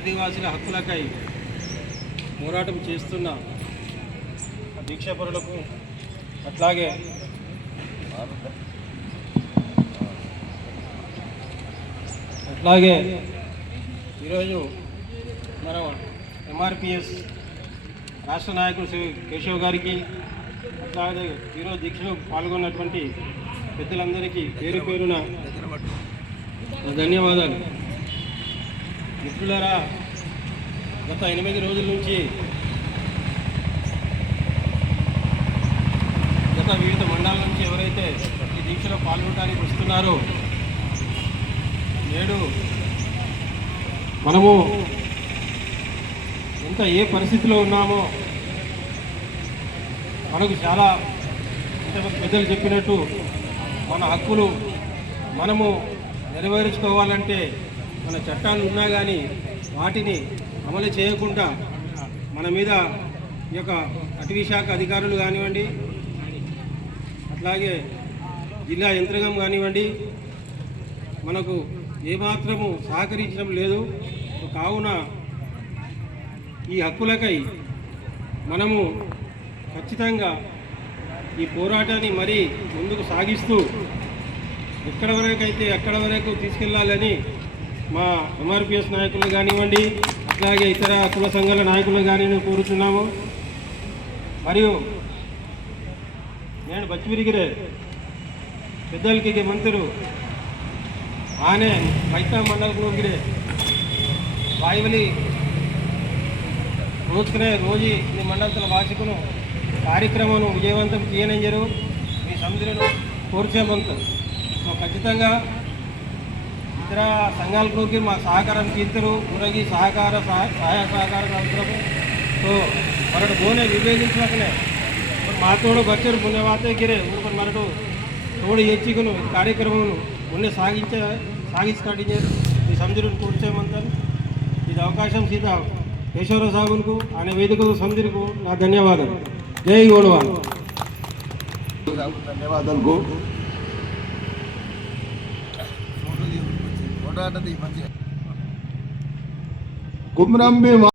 ఆదివాసుల హక్కులకై పోరాటం చేస్తున్న దీక్షపరులకు అట్లాగే అట్లాగే ఈరోజు మన ఎంఆర్పిఎస్ రాష్ట్ర నాయకుడు శ్రీ కేశవ్ గారికి అట్లాగే ఈరోజు దీక్షలో పాల్గొన్నటువంటి పెద్దలందరికీ పేరు పేరున ధన్యవాదాలు. మిత్రులారా గత ఎనిమిది రోజుల నుంచి గత వివిధ మండలాల నుంచి ఎవరైతే ఈ దీక్షలో పాల్గొనడానికి వస్తున్నారో నేడు మనము ఎంత ఏ పరిస్థితిలో ఉన్నామో మనకు చాలా ఇంతమంది పెద్దలు చెప్పినట్టు మన హక్కులు మనము నెరవేర్చుకోవాలంటే మన చట్టాలు ఉన్నా కానీ వాటిని అమలు చేయకుండా మన మీద ఈ యొక్క అటవీ శాఖ అధికారులు కానివ్వండి అట్లాగే జిల్లా యంత్రాంగం కానివ్వండి మనకు ఏమాత్రము సహకరించడం లేదు. కావున ఈ హక్కులకై మనము ఖచ్చితంగా ఈ పోరాటాన్ని మరీ ముందుకు సాగిస్తూ ఎక్కడ వరకు అయితే ఎక్కడ వరకు తీసుకెళ్ళాలని మా ఎంఆర్పిఎస్ నాయకులను కానివ్వండి అట్లాగే ఇతర కుల సంఘాల నాయకులను కానివ్వండి కోరుతున్నాము మరియు నేను బచ్చివిరిగిరే పెద్దలకి మంత్రులు ఆనే మైతా మండల కోరిగిరే వాయువలి రోజుకునే రోజు ఈ మండలతల వార్షికను కార్యక్రమం విజయవంతం చేయనంజరు మీ సమిధిలో కోర్చేమంతరు ఖచ్చితంగా ఇతర సంఘాలకి మా సహకారం ఇద్దరు ఉరగి సహకార సహాయ సహాయ సహకారం అవసరము సో మరడు బోనే విభేదించకనే మాతోడు బచ్చరు పుణ్యవాతే గిరే. ఊరుకొని మరడు తోడు హెచ్చికను కార్యక్రమం మొన్నే సాగించే సాగించే ఈ సముద్రం కూర్చోమంటారు ఇది అవకాశం సీత కేశవరావు సాగుకు ఆయన వేదికకు సముద్రకు నా ధన్యవాదాలు. జై గోడవాల్ ధన్యవాదాలు కుమ్రంబి